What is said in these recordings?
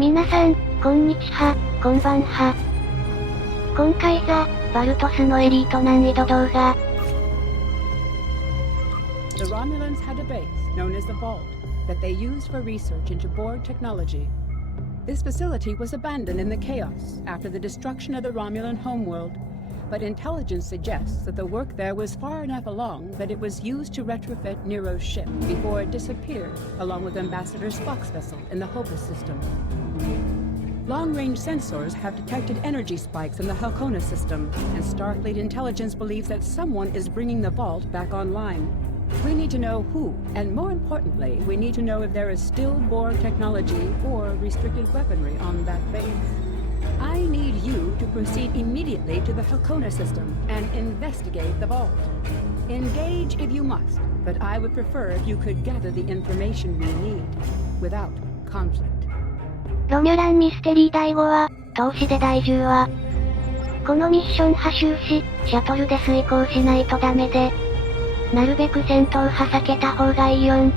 皆さん、こんにちは、こんばんは。今回ザ・バルトスのエリート難易度動画。The Romulans had a base, known as the Vault, that they used for research into Borg technology. This facility was abandoned in the chaos after the destruction of the Romulan homeworld, but intelligence suggests that the work there was far enough along that it was used to retrofit Nero's ship before it disappeared, along with Ambassador Spock's vessel in the Hopus system. Long-range sensors have detected energy spikes in the Halcona system, and Starfleet intelligence believes that someone is bringing the Vault back online. We need to know who, and more importantly, we need to know if there is still Borg technology or restricted weaponry on that base. I need you to proceed immediately to the Halcona system and investigate the Vault. Engage if you must, but I would prefer if you could gather the information we need, without conflict. ロミュランミステリー第5話、投資で第10話。このミッション破臭し、シャトルで遂行しないとダメで。なるべく戦闘は避けた方がいいよん。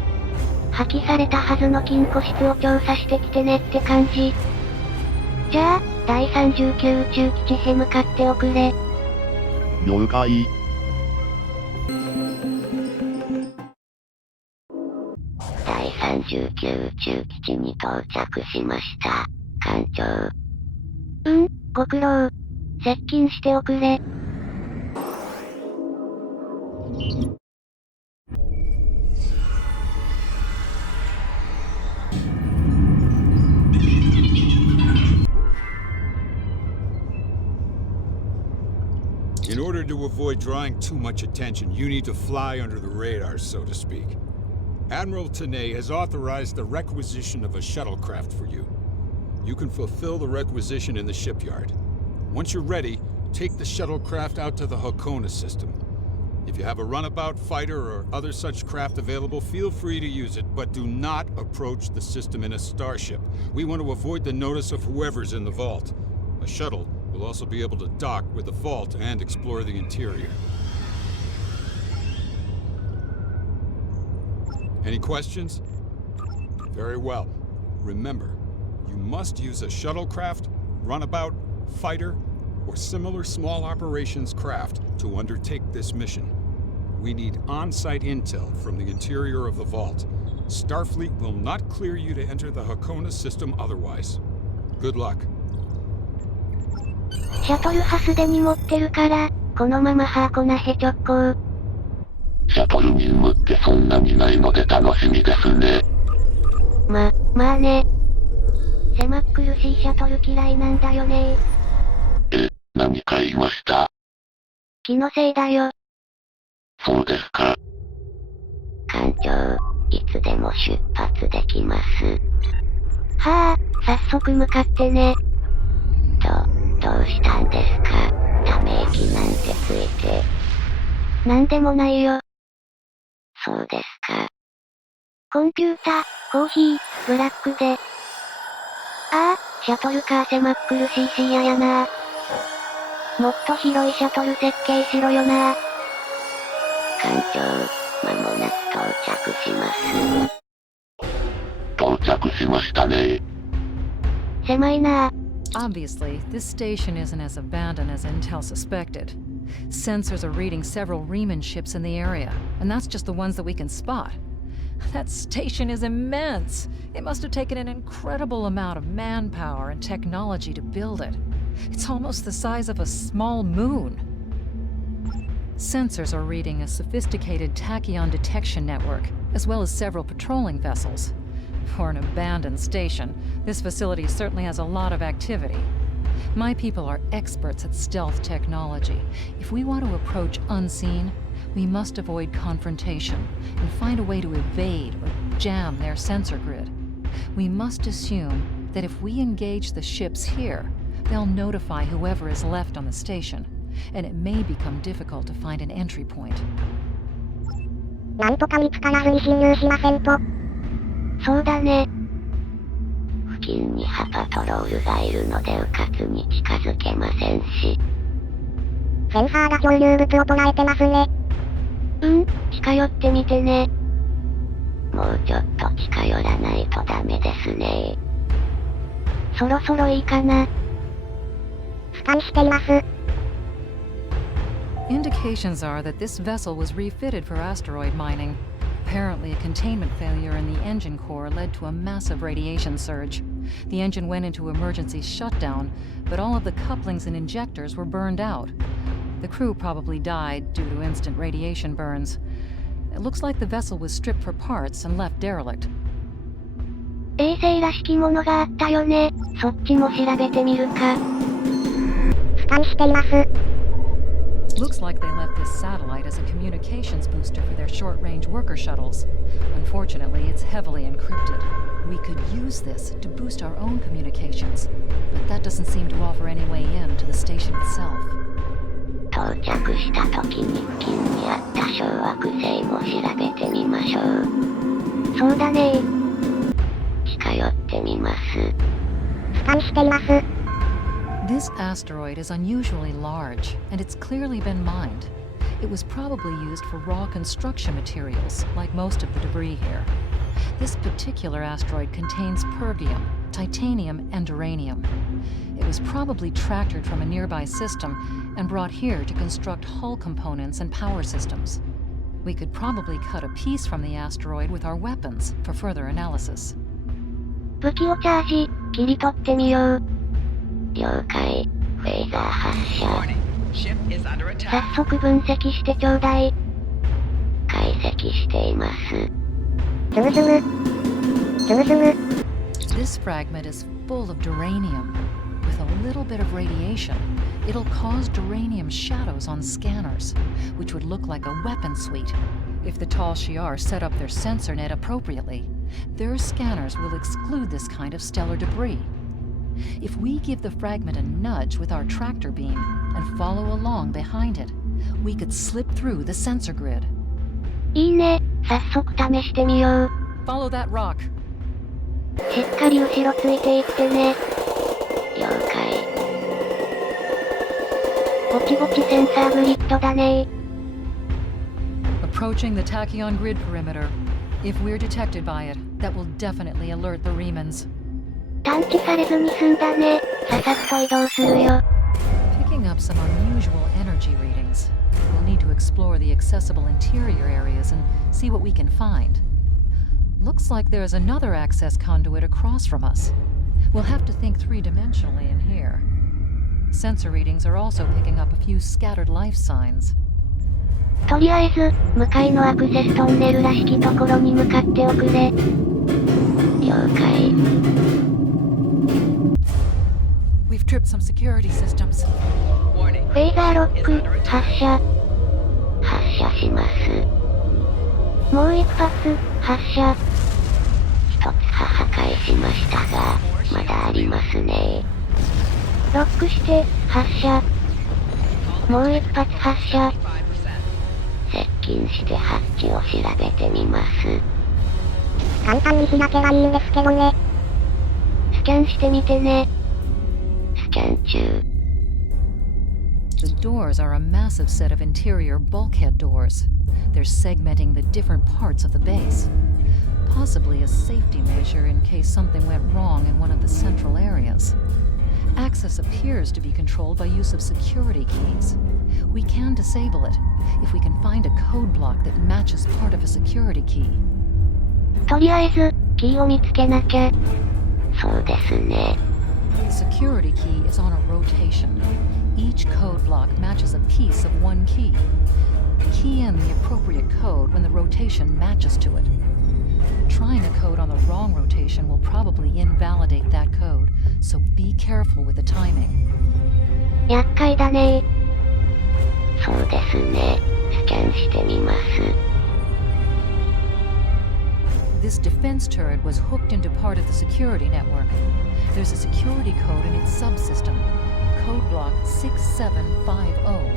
破棄されたはずの金庫室を調査してきてねって感じ。じゃあ、第39宇宙基地へ向かっておくれ。了解。第39宇宙基地に到着しました、艦長。ご苦労。接近しておくれ。In order to avoid drawing too much attention, you need to fly under the radar, so to speak. Admiral Tanay has authorized the requisition of a shuttlecraft for you. You can fulfill the requisition in the shipyard. Once you're ready, take the shuttlecraft out to the Halcona system. If you have a runabout, fighter, or other such craft available, feel free to use it, but do not approach the system in a starship. We want to avoid the notice of whoever's in the vault. A shuttle will also be able to dock with the vault and explore the interior. Any questions? Very well. Remember, you must use a shuttlecraft, runabout, fighter, or similar small operations craft to undertake this mission. We need on-site intel from the interior of the vault. Starfleet will not clear you to enter the Halcona system otherwise. Good luck. シャトルはすでに持ってるから、このままハーコナへ直行。シャトル任務ってそんなにないので楽しみですね。まあね。狭っ苦しいシャトル嫌いなんだよね何か言いました？気のせいだよ。そうですか。艦長、いつでも出発できます。は早速向かってね。どうしたんですか？ため息なんてついて。なんでもないよ。そうですか。コンピューター、コーヒー、ブラックで。シャトルカー狭っ苦しいし嫌やな。もっと広いシャトル設計しろよな。艦長、間もなく到着します。到着しましたね。狭いな。Obviously, this station isn't as abandoned as Intel suspected. Sensors are reading several Riemann ships in the area, and that's just the ones that we can spot. That station is immense. It must have taken an incredible amount of manpower and technology to build it. It's almost the size of a small moon. Sensors are reading a sophisticated tachyon detection network, as well as several patrolling vessels. For an abandoned station, this facility certainly has a lot of activity. My people are experts at stealth technology. If we want to approach unseen, we must avoid confrontation and find a way to evade or jam their sensor grid. We must assume that if we engage the ships here, they'll notify whoever is left on the station, and it may become difficult to find an entry point. なんとか見つからずに侵入しませんと。そうだね。付近にパトロールがいるので迂闊に近づけませんし。センサーが漂流物を捉えてますね。近寄ってみてね。もうちょっと近寄らないとダメですね。そろそろいいかな。スキャンしています。Indications are that this vessel was refitted for asteroid mining. Apparently, a containment failure in the engine core led to a massive radiation surge. The engine went into emergency shutdown, but all of the couplings and injectors were burned out. The crew probably died due to instant radiation burns. It looks like the vessel was stripped for parts and left derelict. 衛星らしきものがあったよね。そっちも調べてみるか。スキャンしています。Looks like they left this satellite as a communications booster for their short-range worker shuttles. Unfortunately, it's heavily encrypted. We could use this to boost our own communications, but that doesn't seem to offer any way in to the station itself. 到着した時に付近にあった小惑星も調べてみましょう。そうだね。近寄ってみます。スキャンしています。This asteroid is unusually large, and it's clearly been mined. It was probably used for raw construction materials, like most of the debris here. This particular asteroid contains pergium, titanium, and uranium. It was probably tractored from a nearby system and brought here to construct hull components and power systems. We could probably cut a piece from the asteroid with our weapons for further analysis. 武器をチャージ、切り取ってみよう。了解。フェイザー発射。早速分析してちょうだい。解析しています。ズムズム。ズムズム。This fragment is full of duranium. With a little bit of radiation, it'll cause duranium shadows on scanners, which would look like a weapon suite. If the Tal Shiar set up their sensor net appropriately, their scanners will exclude this kind of stellar debris. If we give the fragment a nudge with our tractor beam and follow along behind it, we could slip through the sensor grid. いいね。早速試してみよう。Follow that rock. しっかり後ろついていってね。了解。ぼちぼちセンサーグリッドだね。Approaching the tachyon grid perimeter. If we're detected by it, that will definitely alert the Remans. 探知されずに済んだね。ささっと移動するよ。Picking up some unusual energy readings. We'll need to explore the accessible interior areas and see what we can find. Looks like there's another access conduit across from us. We'll have to think three-dimensionally in here. Sensor readings are also picking up a few scattered life signs. とりあえず、向かいのアクセストンネルらしきところに向かっておくれ。了解。We've tripped some security systems. フェイザーロック、発射。発射します。もう一発、発射。一つ破壊しましたが、まだありますね。ロックして、発射。もう一発発射。接近してハッチを調べてみます。簡単に開けばいいんですけどね。スキャンしてみてね。スキャン中。The doors are a massive set of interior bulkhead doors. They're segmenting the different parts of the base. Possibly a safety measure in case something went wrong in one of the central areas. Access appears to be controlled by use of security keys. We can disable it if we can find a code block that matches part of a security key. とりあえず、キーを見つけなきゃ。そうですね。The security key is on a rotation. Each code block matches a piece of one key. Key in the appropriate code when the rotation matches to it. Trying a code on the wrong rotation will probably invalidate that code, so be careful with the timing. 厄介だね。そうですね。スキャンしてみます。This defense turret was hooked into part of the security network. There's a security code in its subsystem. Code block 6750.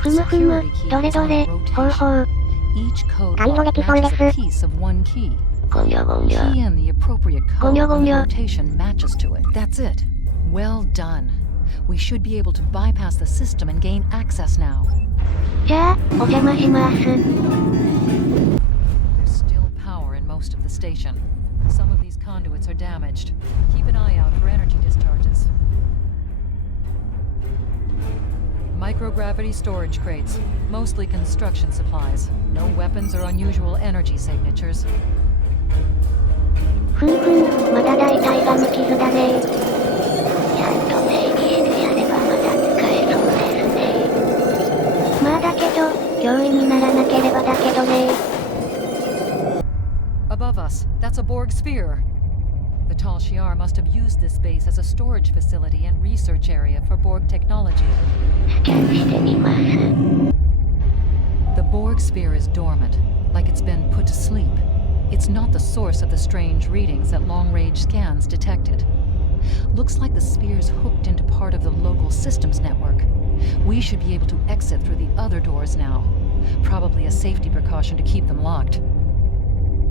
ふむふむ、どれどれ、ほうほう。Each code block matches a piece of one key. ゴニョゴニョ。 Key in the appropriate code Gonyo, when the gonyo. rotation matches to it. That's it. Well done. We should be able to bypass the system and gain access now. じゃあ、お邪魔します。There's still power in most of the station. Some of these conduits circuits are damaged. Keep an eye out for energy discharges. Microgravity storage crates, mostly construction supplies. No weapons or unusual energy signatures. ふんふん、まだ大体が無傷だね。ちゃんと整備してやればまだ使えそうですね。まあだけど、脅威にならなければだけどね。Above us, that's a Borg sphere. The Tal Shiar must have used this base as a storage facility and research area for Borg technology. スキャンしてみます。The Borg sphere is dormant, like it's been put to sleep. It's not the source of the strange readings that long-range scans detected. Looks like the sphere's hooked into part of the local systems network. We should be able to exit through the other doors now. Probably a safety precaution to keep them locked.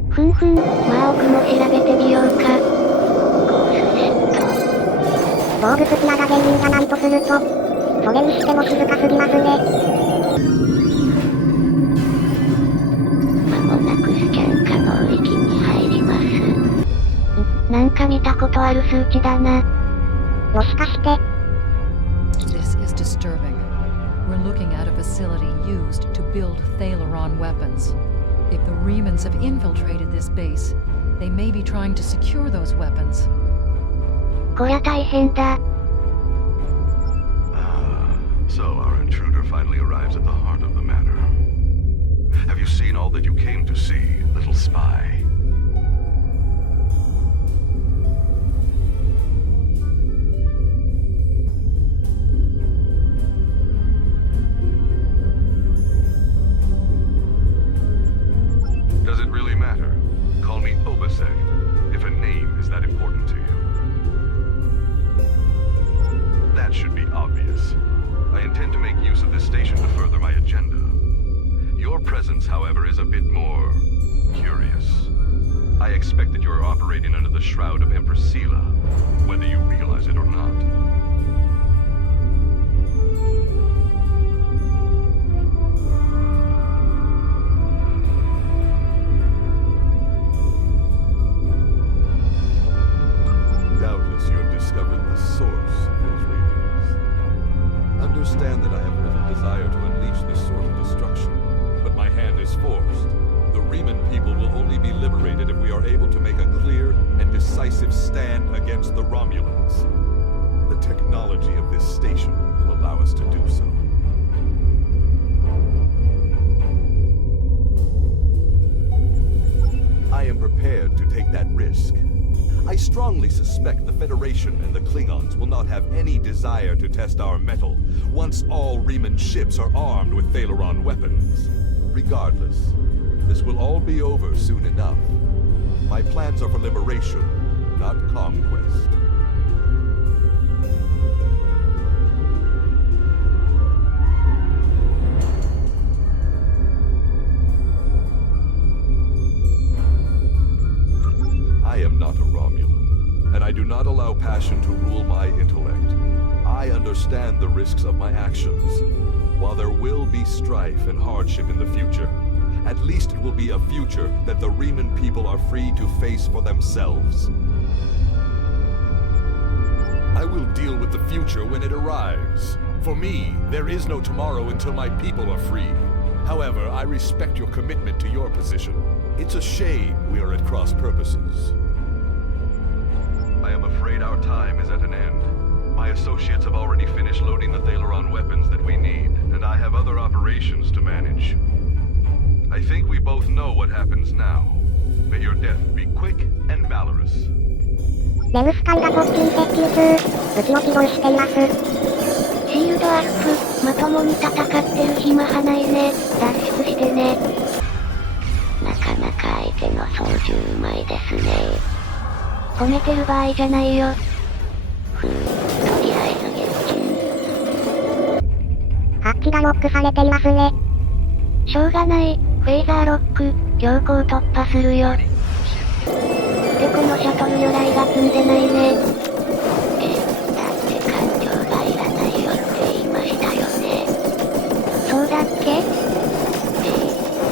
ふんふん、まあ奥も調べてみようか。コースセット。ボーグスピアが原因じゃないとすると、それにしても静かすぎますね。間もなくスキャン可能域に入ります。なんか見たことある数値だな。もしかして。This is disturbing. We're looking at a facility used to build Thalaron weapons. If the Remans have infiltrated this base, they may be trying to secure those weapons. こりゃ大変だ。So our intruder finally arrives at the heart of the matter. Have you seen all that you came to see, little spy? Does it really matter? Call me Obase, if a name is that important to you. That should be obvious. I intend to make use of this station to further my agenda. Your presence, however, is a bit more curious. I expect that you are operating under the shroud of Empress Sela, whether you realize it or not. Doubtless you have discovered the source of those readings. Understand that I have little desire to unleash this sort of destruction, but my hand is forced. The Reman people will only be liberated if we are able to make a clear and decisive stand against the Romulans. The technology of this station will allow us to do so. I am prepared to take that risk. I strongly suspect the Federation and the Klingons will not have any desire to test our metal once all Reman ships are armed with Thalaron weapons. Regardless, this will all be over soon enough. My plans are for liberation, not conquest. I am not a Romulan, and I do not allow passion to rule my intellect. I understand the risks of my actions. While there will be strife and hardship in the future, at least it will be a future that the Reman people are free to face for themselves. I will deal with the future when it arrives. For me, there is no tomorrow until my people are free. However, I respect your commitment to your position. It's a shame we are at cross purposes. I am afraid our time is at an end. My associates have already finished loading the Thalaron weapons that we need, and I have other operations to manage. I think we both know what happens now. May your death be quick and valorous. レムスカイが特近接近中、武器を起動しています。シールドアップ、まともに戦ってる暇はないね。脱出してね。なかなか相手の操縦うまいですね。褒めてる場合じゃないよ。とりあえず撃沈。ハッチがロックされていますね。しょうがない、フェイザーロック、強行突破するよ。でこのシャトル由来が積んでないね。だって感情がいらないよって言いましたよね。そうだっけ？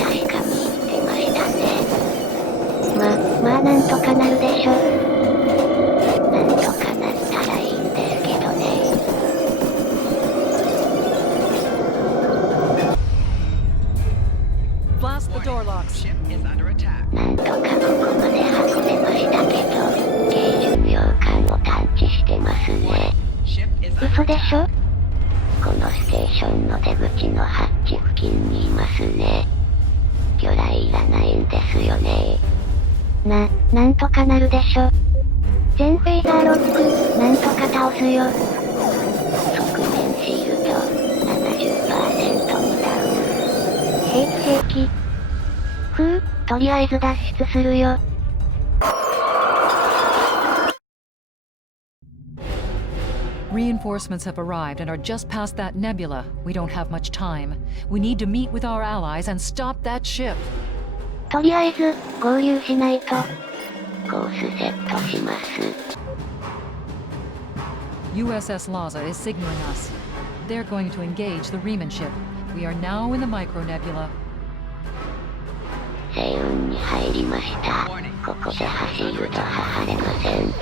確かに言ってましたね。まあなんとかなるでしょ。出口のハッチ付近にいますね。魚雷いらないんですよね。なんとかなるでしょ。全フェイザーロック、なんとか倒すよ。側面シールド、70% にダウン。平気。とりあえず脱出するよ。Reinforcements have arrived and are just past that nebula. We don't have much time. We need to meet with our allies and stop that ship. とりあえず、合流しないと。コースセットします。USS Laza is signaling us. They're going to engage the Riemann ship. We are now in the micronebula. 星雲に入りました。ここでハシールドはれません。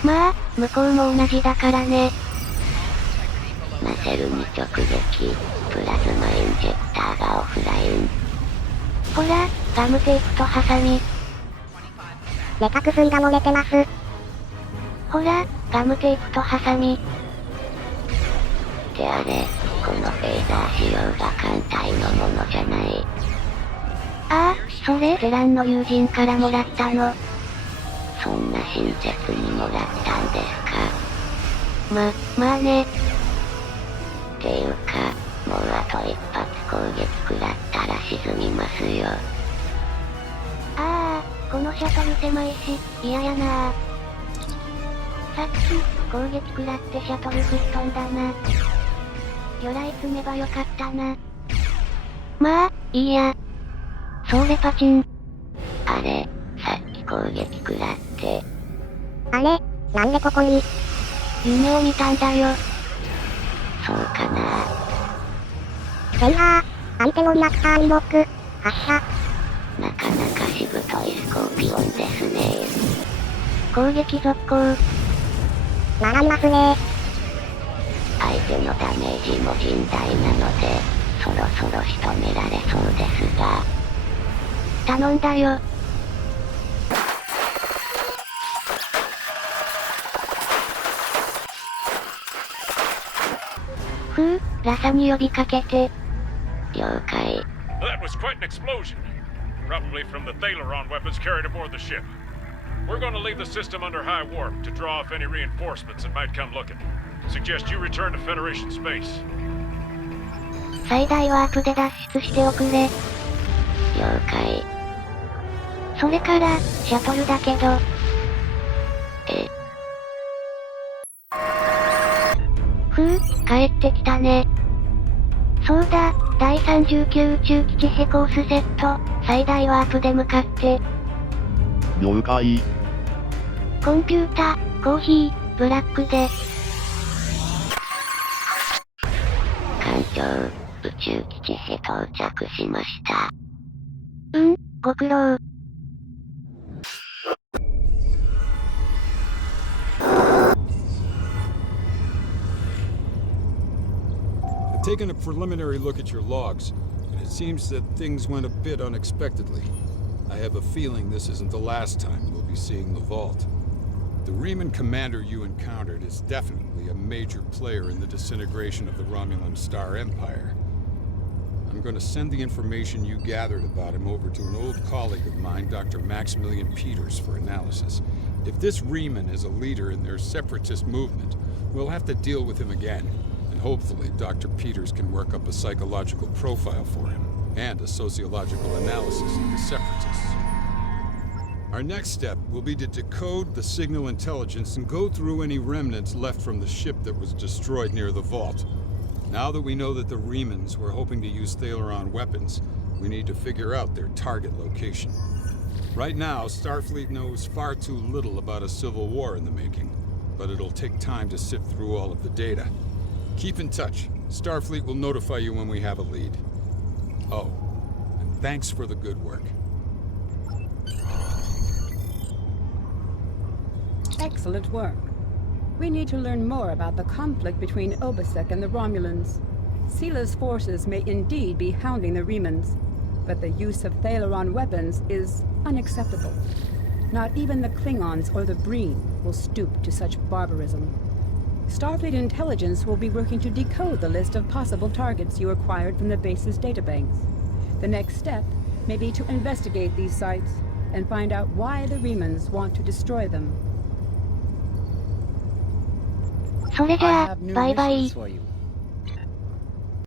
まあ、向こうも同じだからね。ナセルに直撃。プラズマインジェクターがオフライン。ほら、ガムテープとハサミ。レタ薬が漏れてます。ほら、ガムテープとハサミ。ってあれ、このフェーザー仕様が艦隊のものじゃない。ああ、それゼランの友人からもらったの。そんな親切にもらったんですか。まあね。っていうか、もうあと一発攻撃食らったら沈みますよ。ああ、このシャトル狭いし、嫌やな。さっき、攻撃食らってシャトル吹っ飛んだな。魚雷積めばよかったな。まあ、いいや。それパチン。あれ、さっき攻撃食らって。あれ、なんでここに。夢を見たんだよ。そうかな。セイハー、相手のリアクターにロック、発射。なかなかしぶといスコーピオンですね。攻撃続行。習いますね。相手のダメージも甚大なので、そろそろ仕留められそうですが。頼んだよ。ラサに呼びかけて。了解。That was quite an explosion. Probably from the Thaleron weapons carried aboard the ship. We're going to leave the system under high warp to draw off any reinforcements that might come looking. Suggest you return to Federation space. 最大ワープで脱出しておくれ。了解。それから、シャトルだけど。帰ってきたね。そうだ、第39宇宙基地ヘコースセット、最大ワープで向かって。了解。コンピュータ、コーヒー、ブラックで。艦長、宇宙基地へ到着しました。ご苦労。I've taken a preliminary look at your logs, and it seems that things went a bit unexpectedly. I have a feeling this isn't the last time we'll be seeing the vault. The Riemann commander you encountered is definitely a major player in the disintegration of the Romulan Star Empire. I'm going to send the information you gathered about him over to an old colleague of mine, Dr. Maximilian Peters, for analysis. If this Riemann is a leader in their separatist movement, we'll have to deal with him again. And hopefully Dr. Peters can work up a psychological profile for him, and a sociological analysis of the separatists. Our next step will be to decode the signal intelligence and go through any remnants left from the ship that was destroyed near the vault. Now that we know that the Riemanns were hoping to use Thaleron weapons, we need to figure out their target location. Right now, Starfleet knows far too little about a civil war in the making, but it'll take time to sift through all of the data. Keep in touch. Starfleet will notify you when we have a lead. Oh, and thanks for the good work. Excellent work. We need to learn more about the conflict between Obasek and the Romulans. Sila's forces may indeed be hounding the Riemanns, but the use of Thaleron weapons is unacceptable. Not even the Klingons or the Breen will stoop to such barbarism. Starfleet intelligence will be working to decode the list of possible targets you acquired from the base's databanks. The next step may be to investigate these sites and find out why the Remans want to destroy them. それじゃあ、 I have new バイバイ。 missions for you.